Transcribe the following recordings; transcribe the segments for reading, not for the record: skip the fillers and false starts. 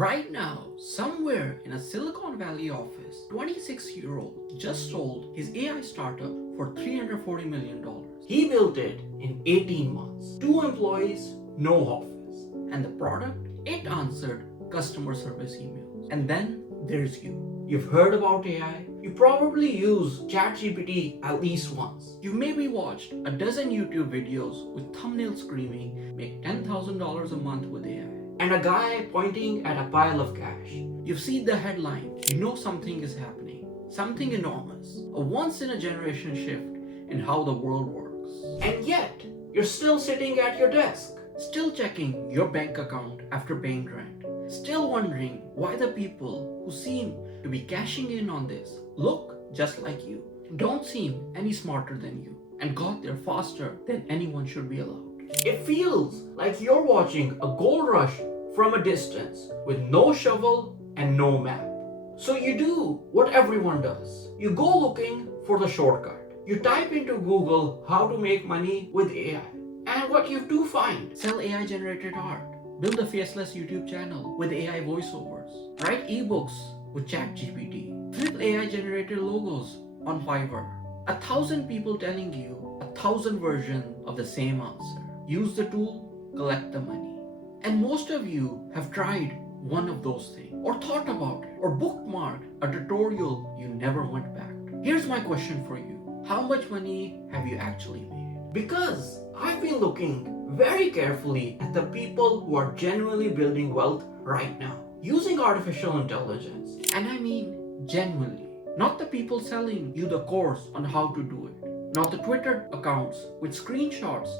Right now, somewhere in a Silicon Valley office, 26-year-old just sold his AI startup for $340 million. He built it in 18 months. 2 employees, no office. And the product? It answered customer service emails. And then there's you. You've heard about AI. You probably use ChatGPT at least once. You maybe watched a dozen YouTube videos with thumbnails screaming, make $10,000 a month with AI. And a guy pointing at a pile of cash. You've seen the headline, you know something is happening. Something enormous. A once in a generation shift in how the world works. And yet, you're still sitting at your desk. Still checking your bank account after paying rent. Still wondering why the people who seem to be cashing in on this look just like you, don't seem any smarter than you, and got there faster than anyone should be allowed. It feels like you're watching a gold rush from a distance with no shovel and no map. So you do what everyone does. You go looking for the shortcut. You type into Google how to make money with AI. And what you do find? Sell AI generated art. Build a faceless YouTube channel with AI voiceovers. Write ebooks with ChatGPT. Flip AI generated logos on Fiverr. 1,000 people telling you 1,000 versions of the same answer. Use the tool, collect the money. And most of you have tried one of those things, or thought about it, or bookmarked a tutorial you never went back to. Here's my question for you. How much money have you actually made? Because I've been looking very carefully at the people who are genuinely building wealth right now, using artificial intelligence. And I mean genuinely. Not the people selling you the course on how to do it. Not the Twitter accounts with screenshots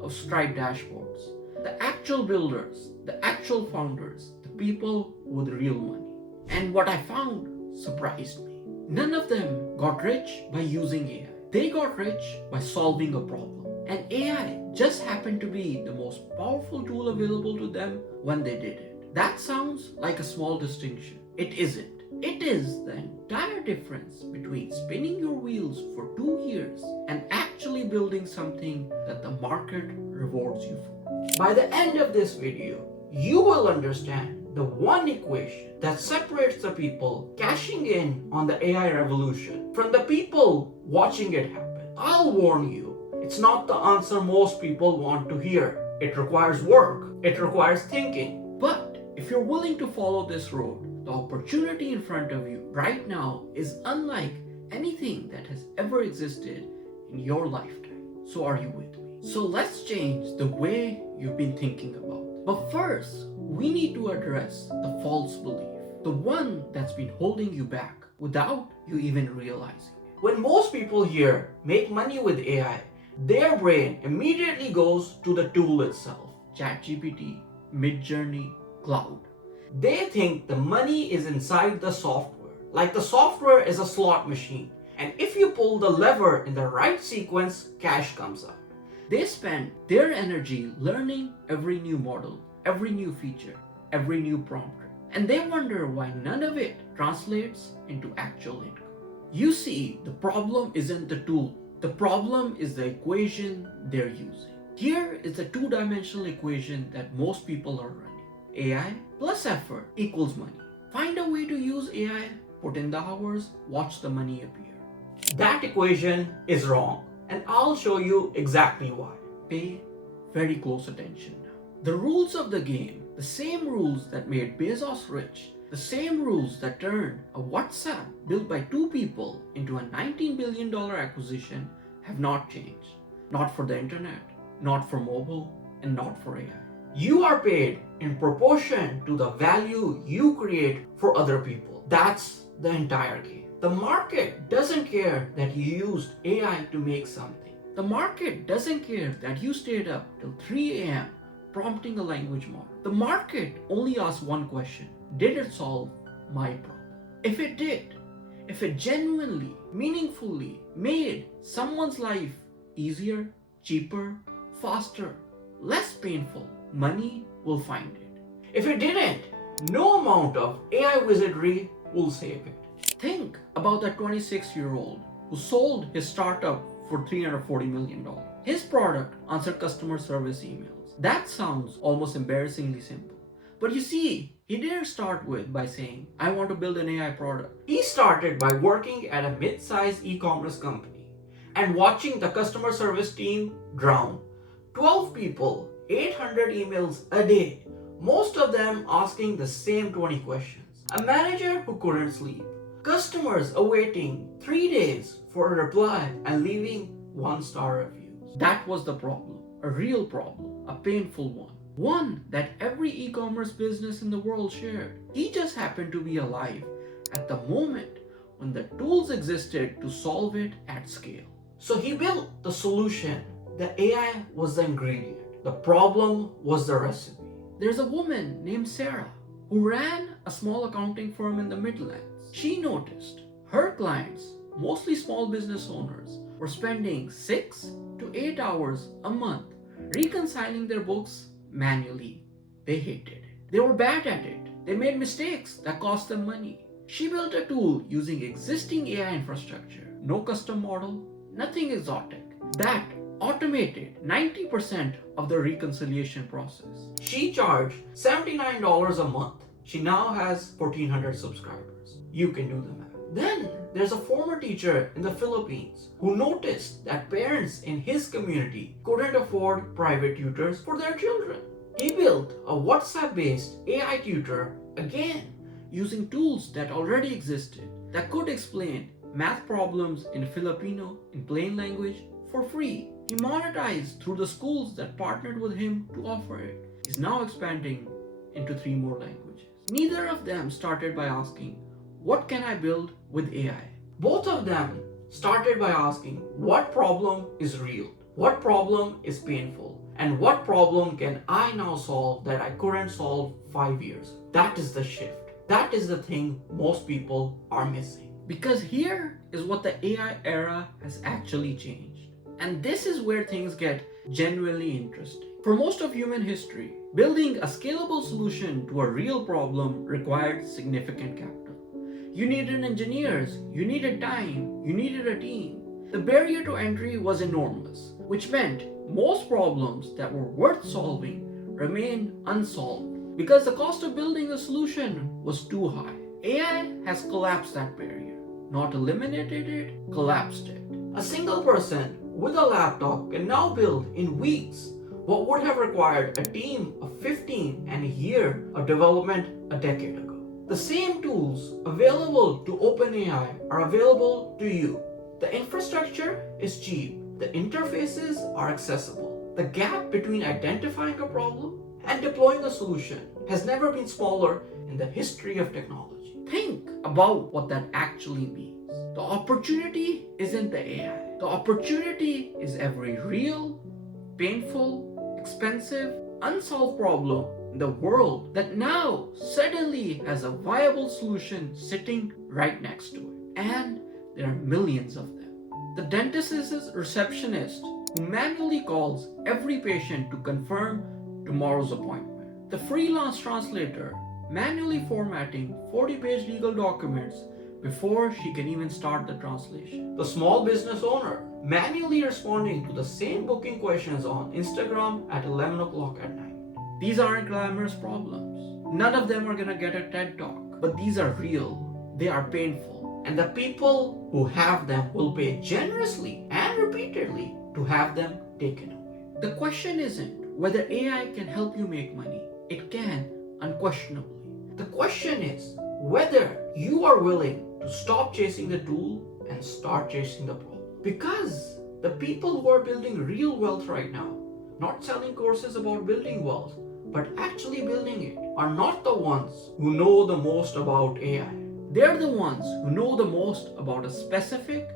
of Stripe dashboards. The actual builders, the actual founders, the people with real money. And what I found surprised me. None of them got rich by using AI. They got rich by solving a problem. And AI just happened to be the most powerful tool available to them when they did it. That sounds like a small distinction. It isn't. It is the entire difference between spinning your wheels for 2 years and actually building something that the market rewards you for. By the end of this video, you will understand the one equation that separates the people cashing in on the AI revolution from the people watching it happen. I'll warn you, it's not the answer most people want to hear. It requires work. It requires thinking. But if you're willing to follow this road, the opportunity in front of you right now is unlike anything that has ever existed in your lifetime. So are you with me? So let's change the way you've been thinking about it. But first, we need to address the false belief, the one that's been holding you back without you even realizing it. When most people hear make money with AI, their brain immediately goes to the tool itself, ChatGPT, Midjourney, Cloud. They think the money is inside the software, like the software is a slot machine, and if you pull the lever in the right sequence, cash comes out. They spend their energy learning every new model, every new feature, every new prompt, and they wonder why none of it translates into actual income. You see, the problem isn't the tool. The problem is the equation they're using. Here is the two-dimensional equation that most people are running. AI plus effort equals money. Find a way to use AI, put in the hours, watch the money appear. That equation is wrong, and I'll show you exactly why. Pay very close attention now. The rules of the game, the same rules that made Bezos rich, the same rules that turned a WhatsApp built by 2 people into a $19 billion acquisition have not changed. Not for the internet, not for mobile, and not for AI. You are paid in proportion to the value you create for other people. That's the entire game. The market doesn't care that you used AI to make something. The market doesn't care that you stayed up till 3 a.m. prompting a language model. The market only asks one question. Did it solve my problem? If it did, if it genuinely, meaningfully made someone's life easier, cheaper, faster, less painful, money will find it. If it didn't, no amount of AI wizardry will save it. Think about that 26-year-old who sold his startup for $340 million. His product answered customer service emails. That sounds almost embarrassingly simple. But you see, he didn't start by saying, I want to build an AI product. He started by working at a mid-sized e-commerce company and watching the customer service team drown. 12 people, 800 emails a day, most of them asking the same 20 questions. A manager who couldn't sleep. Customers awaiting 3 days for a reply and leaving 1-star reviews. That was the problem. A real problem. A painful one. One that every e-commerce business in the world shared. He just happened to be alive at the moment when the tools existed to solve it at scale. So he built the solution. The AI was the ingredient. The problem was the recipe. There's a woman named Sarah who ran a small accounting firm in the Midlands. She noticed her clients, mostly small business owners, were spending 6 to 8 hours a month reconciling their books manually. They hated it. They were bad at it. They made mistakes that cost them money. She built a tool using existing AI infrastructure, no custom model, nothing exotic, that automated 90% of the reconciliation process. She charged $79 a month. She now has 1,400 subscribers. You can do the math. Then there's a former teacher in the Philippines who noticed that parents in his community couldn't afford private tutors for their children. He built a WhatsApp-based AI tutor, again, using tools that already existed that could explain math problems in Filipino in plain language for free. He monetized through the schools that partnered with him to offer it. He's now expanding into 3 more languages. Neither of them started by asking, what can I build with AI? Both of them started by asking, what problem is real? What problem is painful? And what problem can I now solve that I couldn't solve 5 years ago? That is the shift. That is the thing most people are missing. Because here is what the AI era has actually changed. And this is where things get genuinely interesting. For most of human history, building a scalable solution to a real problem required significant capital. You needed engineers, you needed time, you needed a team. The barrier to entry was enormous, which meant most problems that were worth solving remained unsolved because the cost of building a solution was too high. AI has collapsed that barrier, not eliminated it, collapsed it. A single person with a laptop can now build in weeks what would have required a team of 15 and a year of development a decade ago. The same tools available to OpenAI are available to you. The infrastructure is cheap. The interfaces are accessible. The gap between identifying a problem and deploying a solution has never been smaller in the history of technology. Think about what that actually means. The opportunity isn't the AI. The opportunity is every real, painful, expensive, unsolved problem in the world that now suddenly has a viable solution sitting right next to it. And there are millions of them. The dentist's receptionist who manually calls every patient to confirm tomorrow's appointment. The freelance translator manually formatting 40-page legal documents before she can even start the translation. The small business owner manually responding to the same booking questions on Instagram at 11 o'clock at night. These aren't glamorous problems. None of them are gonna get a TED Talk, but these are real. They are painful. And the people who have them will pay generously and repeatedly to have them taken away. The question isn't whether AI can help you make money. It can, unquestionably. The question is whether you are willing to stop chasing the tool and start chasing the problem. Because the people who are building real wealth right now, not selling courses about building wealth, but actually building it, are not the ones who know the most about AI. They're the ones who know the most about a specific,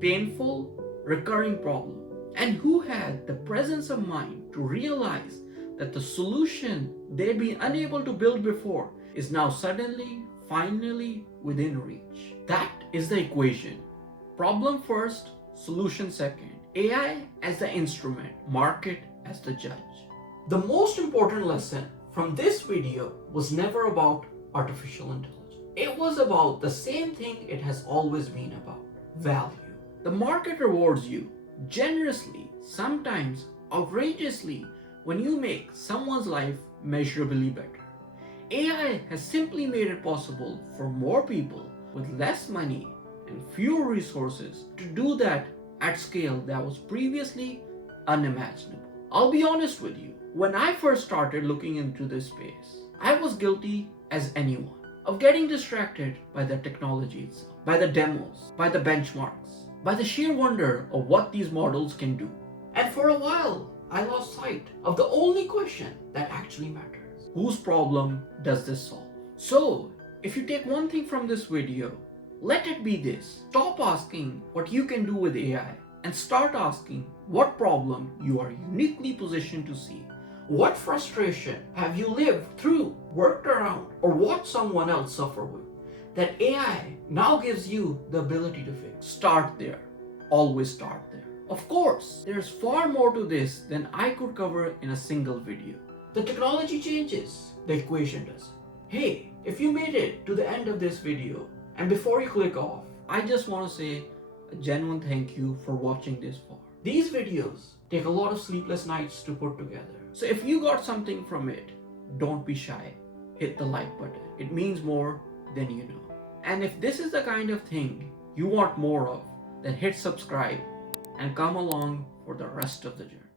painful, recurring problem, and who had the presence of mind to realize that the solution they'd been unable to build before is now suddenly, finally within reach. That is the equation. Problem first, solution second. AI as the instrument, market as the judge. The most important lesson from this video was never about artificial intelligence. It was about the same thing it has always been about, value. The market rewards you generously, sometimes outrageously, when you make someone's life measurably better. AI has simply made it possible for more people with less money and fewer resources to do that at scale that was previously unimaginable. I'll be honest with you, when I first started looking into this space, I was guilty as anyone of getting distracted by the technology itself, by the demos, by the benchmarks, by the sheer wonder of what these models can do. And for a while, I lost sight of the only question that actually matters. Whose problem does this solve? So, if you take one thing from this video, let it be this. Stop asking what you can do with AI and start asking what problem you are uniquely positioned to see. What frustration have you lived through, worked around, or watched someone else suffer with that AI now gives you the ability to fix? Start there. Always start there. Of course, there's far more to this than I could cover in a single video. The technology changes, the equation does. Hey, if you made it to the end of this video, and before you click off, I just want to say a genuine thank you for watching this far. These videos take a lot of sleepless nights to put together. So if you got something from it, don't be shy. Hit the like button. It means more than you know. And if this is the kind of thing you want more of, then hit subscribe and come along for the rest of the journey.